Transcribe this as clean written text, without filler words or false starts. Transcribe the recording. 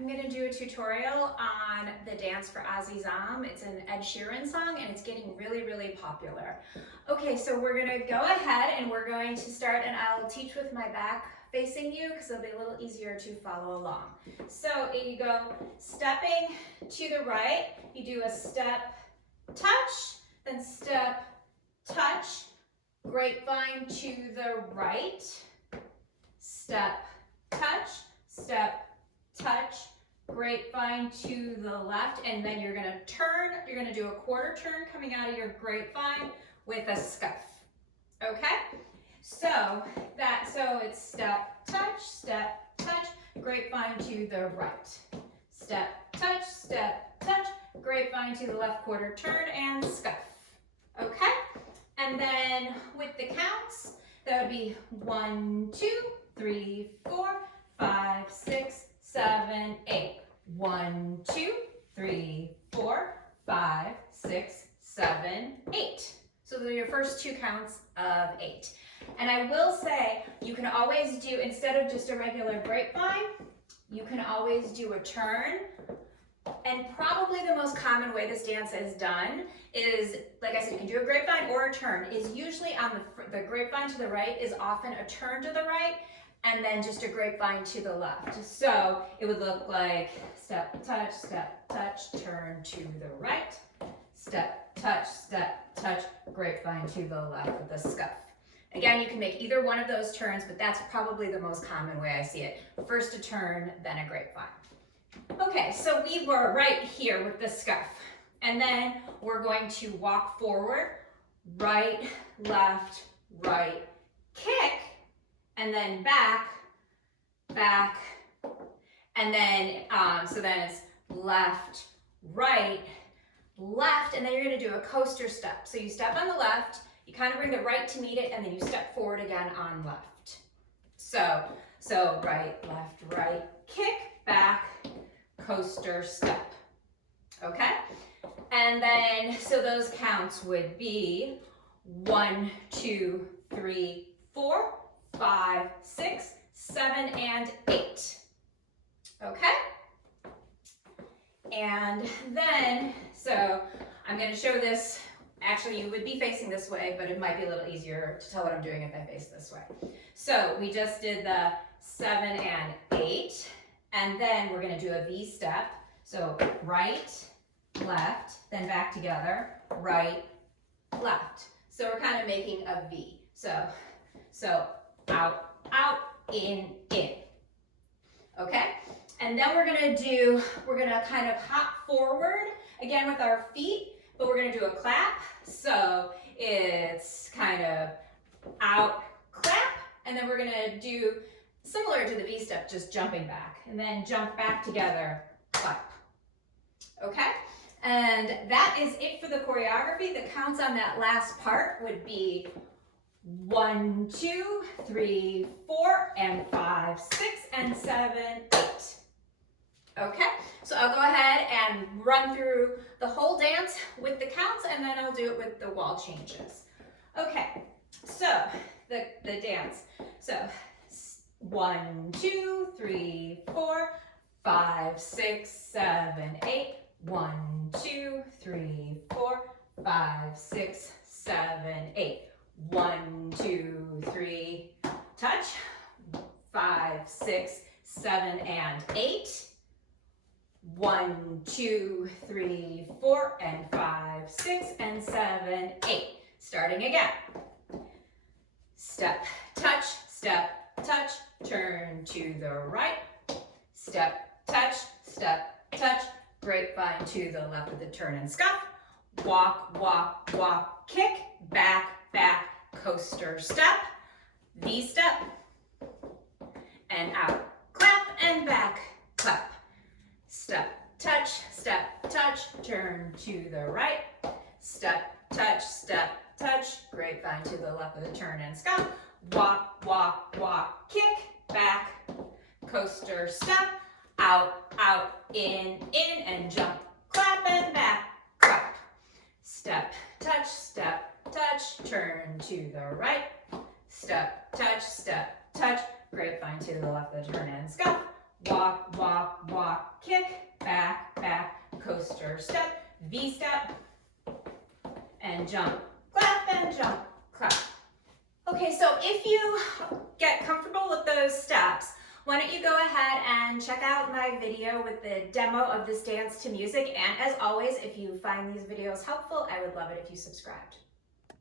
I'm going to do a tutorial on the dance for Azizam. It's an Ed Sheeran song and it's getting really, really popular. Okay, so we're going to go ahead and we're going to start, and I'll teach with my back facing you because it'll be a little easier to follow along. So you go stepping to the right, you do a step, touch, then step, touch, grapevine to the right, step, touch, step, touch, grapevine to the left, and then you're gonna turn, you're gonna do a quarter turn coming out of your grapevine with a scuff, okay? So it's step, touch, grapevine to the right. Step, touch, grapevine to the left, quarter turn, and scuff, okay? And then with the counts, that would be 1, 2, 3, 4, 5, 6, 7, 8. 1, 2, 3, 4, 5, 6, 7, 8. So those are your first two counts of 8. And I will say, you can always do, instead of just a regular grapevine, you can always do a turn. And probably the most common way this dance is done is, like I said, you can do a grapevine or a turn, is usually on the grapevine to the right is often a turn to the right, and then just a grapevine to the left. So it would look like step, touch, turn to the right, step, touch, grapevine to the left with the scuff. Again, you can make either one of those turns, but that's probably the most common way I see it. First a turn, then a grapevine. Okay, so we were right here with the scuff, and then we're going to walk forward, right, left, right, kick, and then back, and then, so then it's left, right, left, and then you're gonna do a coaster step. So you step on the left, you kind of bring the right to meet it, and then you step forward again on left. So right, left, right, kick, back, coaster step, okay? And then, so those counts would be 1, 2, 3, 4, 5, 6, 7, and 8, okay? And then, so I'm gonna show this, actually you would be facing this way, but it might be a little easier to tell what I'm doing if I face this way. So we just did the 7 and 8, and then we're gonna do a V step. So right, left, then back together, right, left. So we're kind of making a V. So out, in. Okay? And then we're gonna kind of hop forward, again with our feet, but we're gonna do a clap. So it's kind of out, clap, and then we're gonna do similar to the V step, just jumping back, and then jump back together, clap. Okay? And that is it for the choreography. The counts on that last part would be 1, 2, 3, 4, and 5, 6, and 7, 8. Okay, so I'll go ahead and run through the whole dance with the counts, and then I'll do it with the wall changes. Okay, so the dance. So 1, 2, 3, 4, 5, 6, 7, 8. 1, 2, 3, 4, 5, 6, 7, 8. 1, 2, 3, touch. 5, 6, 7, and 8. 1, 2, 3, 4, and 5, 6, and 7, 8. Starting again. Step, touch, turn to the right. Step, touch, grapevine to the left with the turn and scuff. Walk, kick, back, coaster step, V step, and out, clap, and back, clap. Step, touch, turn to the right. Step, touch, grapevine to the left with the turn and scuff. Walk, kick, back, coaster step, out, in, and jump, clap, and back, clap. Step, touch, turn to the right. Step, touch, grapevine to the left with the turn and scuff. walk, walk, walk, kick, back, back, coaster step, V step, and jump, clap, and jump, clap. Okay, so if you get comfortable with those steps, why don't you go ahead and check out my video with the demo of this dance to music. And as always, if you find these videos helpful, I would love it if you subscribed.